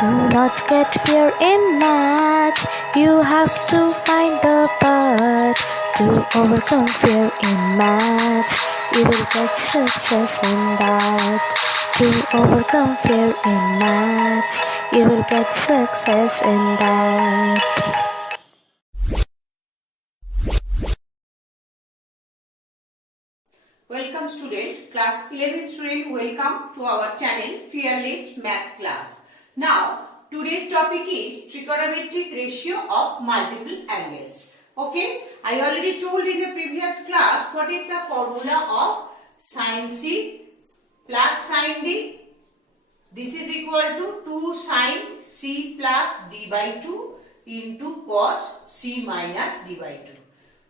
Do not get fear in maths. You have to find the path to overcome fear in maths. You will get success in that. To overcome fear in maths, you will get success in that. Welcome student, class 11 student, welcome to our channel Fearless Math Class. Now today's topic is trigonometric ratio of multiple angles. Okay, I already told in the previous class what is the formula of sin C plus sin D. This is equal to 2 sin C plus D by 2 into cos C minus D by 2.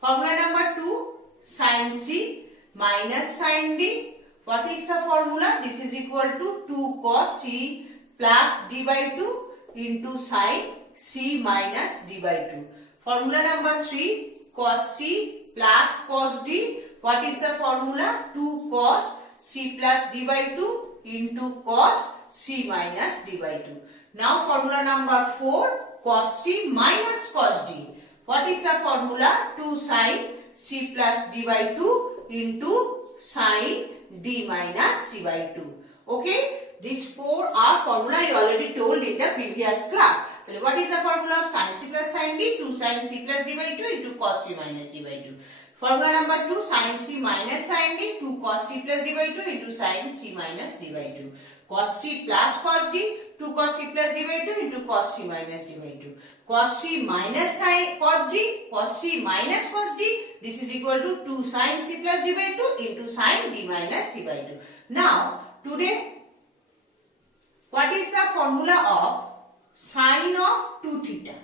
Formula number 2, sin C minus sin D. What is the formula? This is equal to 2 cos C plus D by 2 into sin C minus D by 2. Formula number 3, cos C plus cos D. What is the formula? 2 cos C plus D by 2 into cos C minus D by 2. Now formula number 4, cos C minus cos D. What is the formula? 2 sin C plus D by 2 into sin D minus C by 2. Okay, these 4 are formula I already told in the previous class. So what is the formula of sin C plus sin D? 2 sin C plus D by 2 into cos C minus D by 2. Formula number 2, sin C minus sin D, 2 cos C plus D by 2 into sin C minus D by 2. Cos C plus cos D, 2 cos C plus D by 2 into cos C minus D by 2. Cos C minus sin cos D, cos C minus cos D, this is equal to 2 sin C plus D by 2 into sin D minus D by 2. Now, today, what is the formula of sine of 2 theta?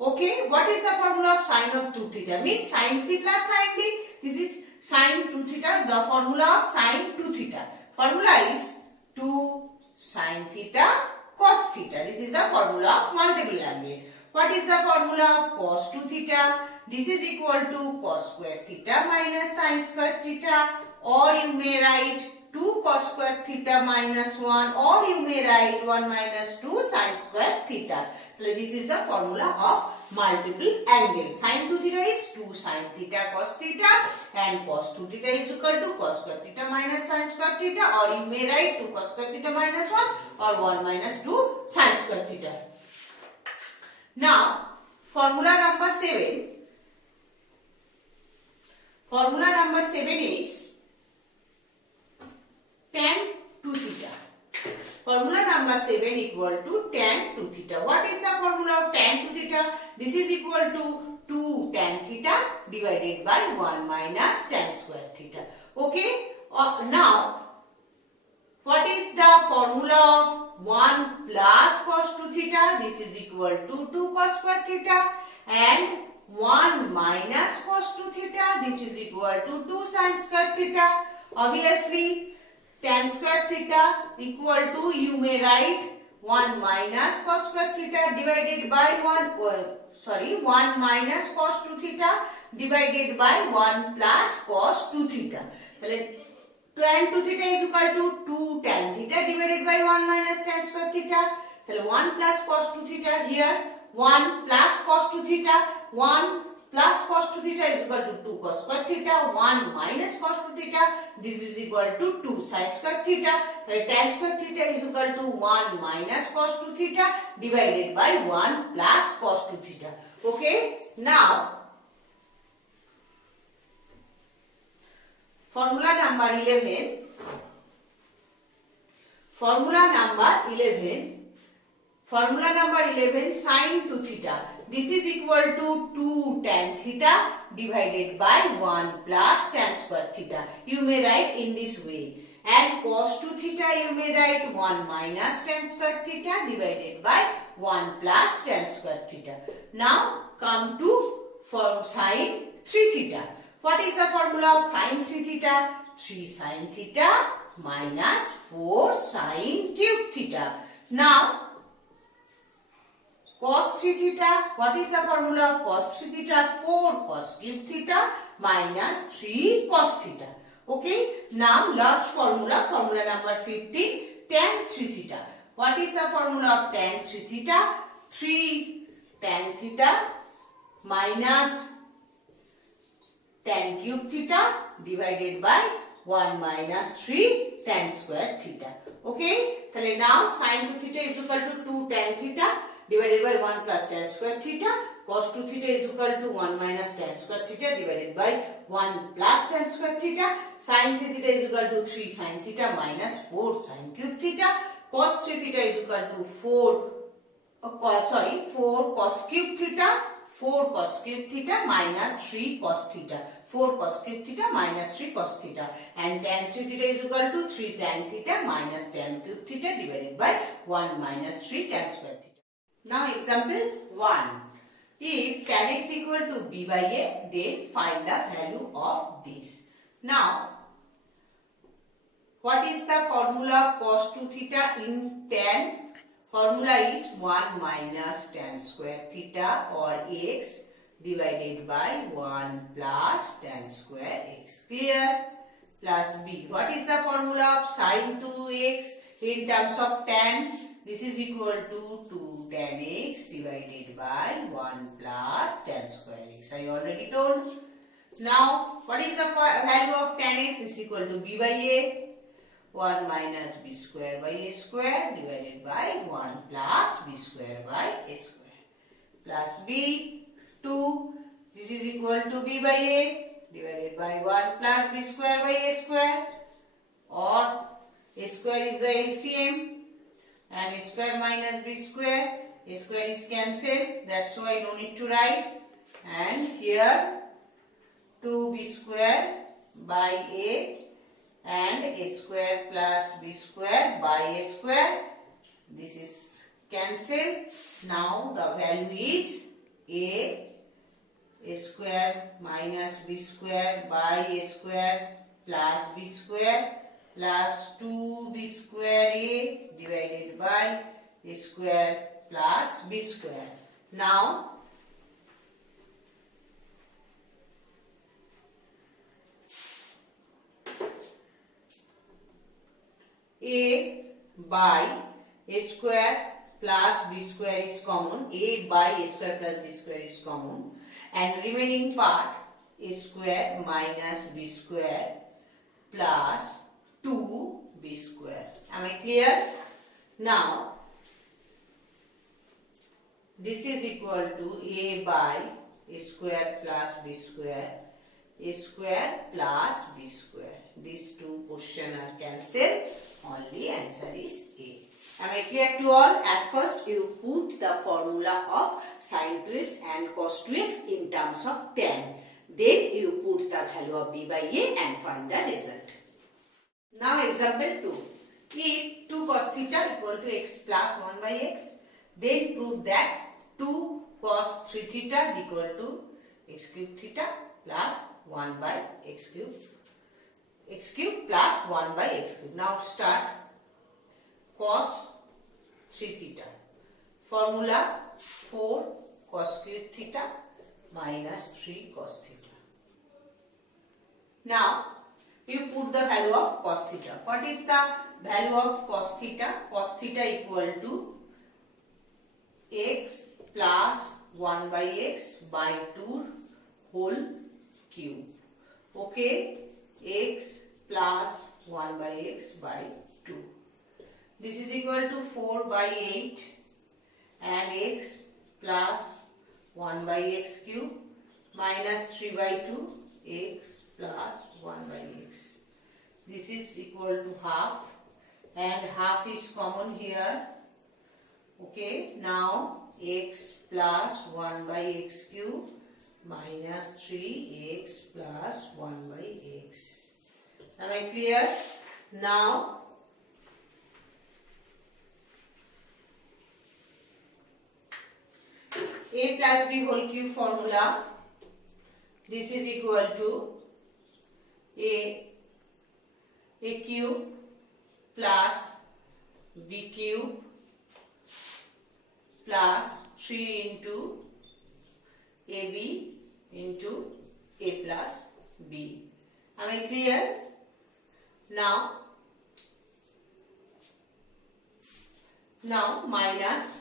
Okay, what is the formula of sine of 2 theta? Means sin C plus sin D. This is sine 2 theta, the formula of sine 2 theta. Formula is 2 sin theta cos theta. This is the formula of multiple angle. What is the formula of cos 2 theta? This is equal to cos square theta minus sin square theta, or you may write 2 cos square theta minus 1, or you may write 1 minus 2 sin square theta. So this is the formula of multiple angles. Sin 2 theta is 2 sin theta cos theta, and cos 2 theta is equal to cos square theta minus sin square theta, or you may write 2 cos square theta minus 1 or 1 minus 2 sin square theta. Now, formula number 7. Formula number 7 is tan 2 theta. Formula number 7 equal to tan 2 theta. What is the formula of tan 2 theta? This is equal to 2 tan theta divided by 1 minus tan square theta. Okay. Now, what is the formula of 1 plus cos 2 theta? This is equal to 2 cos square theta, and 1 minus cos 2 theta. This is equal to 2 sin square theta. Obviously, tan square theta equal to, you may write 1 minus cos square theta divided by 1 minus cos 2 theta divided by 1 plus cos 2 theta. Tan 2 theta is equal to 2 tan theta divided by 1 minus tan square theta. 1 plus cos 2 theta here, 1 plus cos 2 theta, 1 plus cos 2 theta is equal to 2 cos square theta, 1 minus cos 2 theta, this is equal to 2 sin square theta. Tan square theta is equal to 1 minus cos 2 theta divided by 1 plus cos 2 theta. Okay, now formula number 11. Formula number 11. Formula number 11, sin 2 theta. This is equal to 2 tan theta divided by 1 plus tan square theta. You may write in this way. And cos 2 theta you may write 1 minus tan square theta divided by 1 plus tan square theta. Now come to sin 3 theta. What is the formula of sin 3 theta? 3 sin theta minus 4 sin cube theta. Now, cos 3 theta, what is the formula of cos 3 theta? 4 cos cube theta minus 3 cos theta. Okay, now last formula, formula number 15, tan 3 theta. What is the formula of tan 3 theta? 3 tan theta minus tan cube theta divided by 1 minus 3 tan square theta. Okay, তাহলে now sin 2 theta is equal to 2 tan theta divided by 1 plus tan square theta. Cos 2 theta is equal to 1 minus tan square theta divided by 1 plus tan square theta. Sin 3 theta is equal to 3 sin theta minus 4 sin cube theta. Cos 3 theta is equal to 4 cos cube theta. 4 cos cube theta minus 3 cos theta. 4 cos cube theta minus 3 cos theta. And tan 3 theta is equal to 3 tan theta minus tan cube theta divided by 1 minus 3 tan square theta. Now example 1. If tan x equal to b by a, then find the value of this. Now, what is the formula of cos 2 theta in tan? Formula is 1 minus tan square theta or x divided by 1 plus tan square x. Clear? Plus b. What is the formula of sin 2x in terms of tan? This is equal to 2 tan x divided by 1 plus tan square x. I already told. Now, what is the value of tan x? Is equal to b by a. 1 minus b square by a square divided by 1 plus b square by a square. Plus b. 2. This is equal to b by a divided by 1 plus b square by a square. Or a square is the LCM. And a square minus b square. A square is cancelled. That's why no need to write. And here 2b square by a and a square plus b square by a square. This is cancelled. Now the value is a square minus b square by a square plus b square plus 2b square a divided by a square plus b square. Now a by a square plus b square is common. A by a square plus b square is common. And remaining part a square minus b square plus 2b square. Am I clear? Now, this is equal to a by a square plus b square. A square plus b square. These two portions are cancelled. Only answer is A. Am I clear to all? At first you put the formula of sin 2x and cos 2x in terms of tan. Then you put the value of b by a and find the result. Now example 2. If 2 cos theta equal to x plus 1 by x, then prove that 2 cos 3 theta equal to x cube theta plus 1 by x cube. X cube plus 1 by x cube. Now start. Cos 3 theta. Formula 4 cos cube theta minus 3 cos theta. Now you put the value of cos theta. What is the value of cos theta? Cos theta equal to x plus 1 by x by 2 whole cube. Okay. X plus 1 by x by 2. This is equal to 4 by 8 and x plus 1 by x cube minus 3 by 2 x plus 1 by x. This is equal to half and half is common here. Okay, now x plus 1 by x cube minus 3x plus 1 by x. Am I clear? Now a plus b whole cube formula. This is equal to a cube plus b cube plus 3 into ab into a plus b. Am I clear? Now Now minus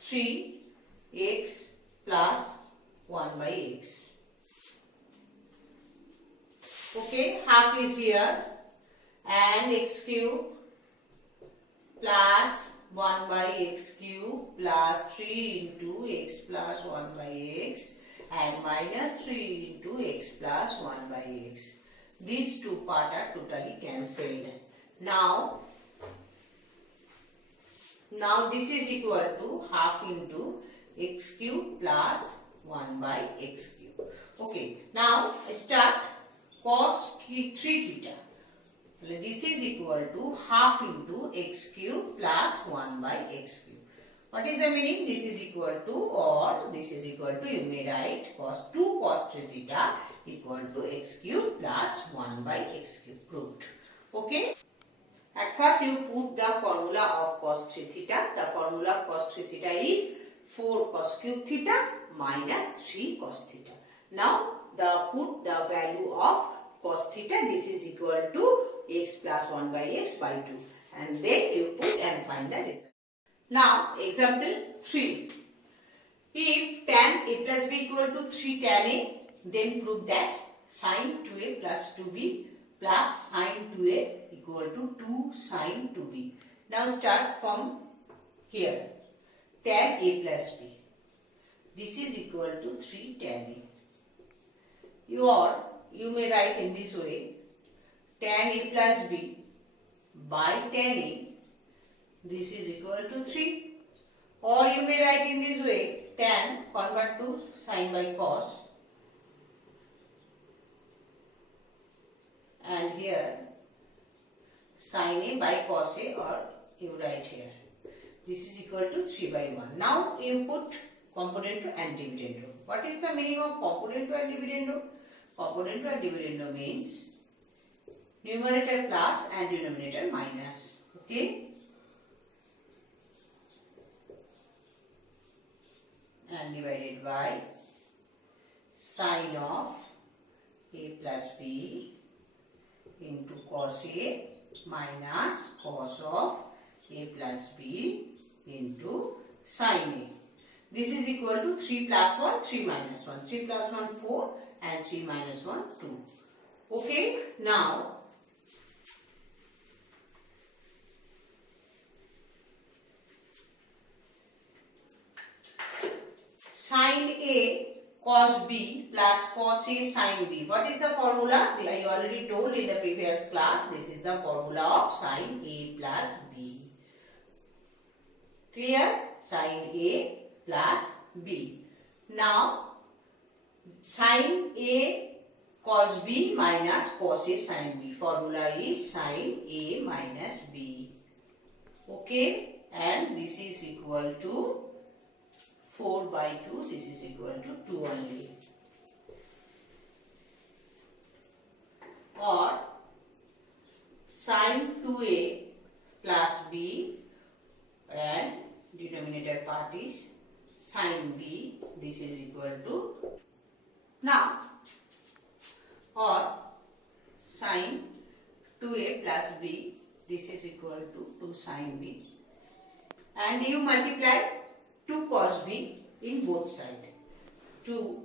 3x plus 1 by x. Okay, half is here and x cube plus 1 by x cube plus 3 into x plus 1 by x and minus 3 into x plus 1 by x. These two parts are totally cancelled. Now this is equal to half into x cube plus 1 by x cube. Okay, now start cos 3 theta. This is equal to half into x cube plus 1 by x cube. What is the meaning? This is equal to, or this is equal to, you may write cos 2 cos 3 theta equal to x cube plus 1 by x cube. Proved. Okay. At first you put the formula of cos 3 theta. The formula of cos 3 theta is 4 cos cube theta minus 3 cos theta. Now put the value of cos theta. This is equal to x plus 1 by x by 2. And then you put and find the result. Now example 3. If tan a plus b equal to 3 tan a, then prove that sin 2a plus 2b plus sin 2a equal to 2 sin 2b. Now start from here. Tan a plus b. This is equal to 3 tan a. Or you may write in this way. Tan a plus b by tan a. This is equal to 3. Or you may write in this way. Tan convert to sin by cos. And here sin a by cos a, or you write here. This is equal to 3 by 1. Now you put componendo and dividendo. What is the meaning of componendo and dividendo? Componendo and dividendo means numerator plus and denominator minus. Okay. And divided by sin of a plus b into cos a minus cos of a plus b into sin a. This is equal to 3 plus 1, 3 minus 1. 3 plus 1, 4 and 3 minus 1, 2. Okay, now sin a cos b plus cos a sin b. What is the formula? I already told in the previous class. This is the formula of sin a plus b. Clear? Sin a plus b. Now sin a cos b minus cos a sin b. Formula is sin a minus b. Okay, and this is equal to 4 by 2, this is equal to 2 only. Or sin 2a plus b and denominator part is sin b, this is equal to, now, or sin 2a plus b, this is equal to 2 sin b, and you multiply 2 cos b in both sides. 2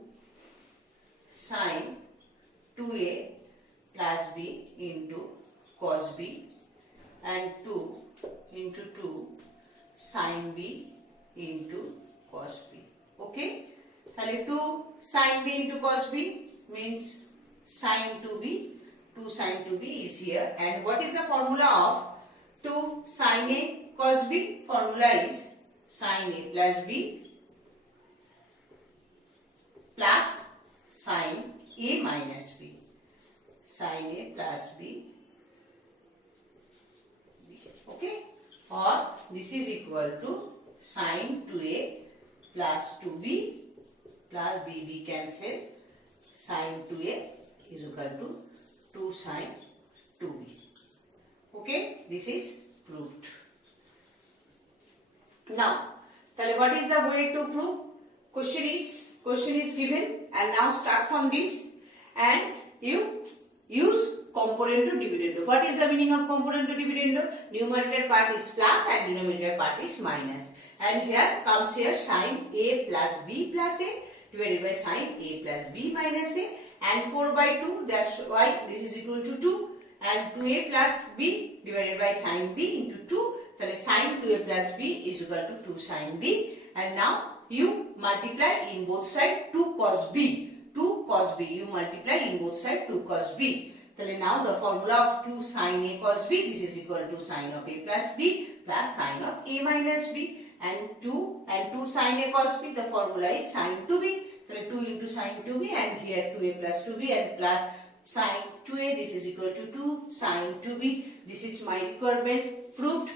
sin 2a plus b into cos b and 2 into 2 sin b into cos b. Okay? Then 2 sin b into cos b means sin 2b. 2 sin 2b is here. And what is the formula of 2 sin a cos b? Formula is sin a plus b plus sin a minus b. Sin a plus b. Okay? Or this is equal to sin 2a plus 2b plus b cancel. Sin 2a is equal to 2 sin 2b. Okay? This is proved. Now, what is the way to prove? Question is given, and now start from this and you use componendo dividendo. What is the meaning of componendo dividendo? Numerator part is plus and denominator part is minus. And here comes here sin a plus b plus a divided by sin a plus b minus a, and 4 by 2, that's why this is equal to 2, and 2a plus b divided by sin b into 2, so sin 2a plus b is equal to 2 sin b. And now you multiply in both sides 2 cos b, 2 cos b, you multiply in both sides 2 cos b. So now the formula of 2 sin a cos b, this is equal to sin of a plus b plus sin of a minus b, and 2 sin a cos b, the formula is sin 2b. So 2 into sin 2b, and here 2a plus 2b and plus sin 2a, this is equal to 2 sin 2b. This is my requirement proved.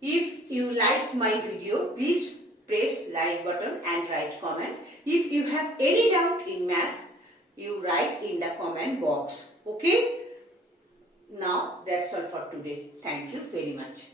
If you liked my video, please press like button and write comment. If you have any doubt in maths, you write in the comment box. Okay? Now that's all for today. Thank you very much.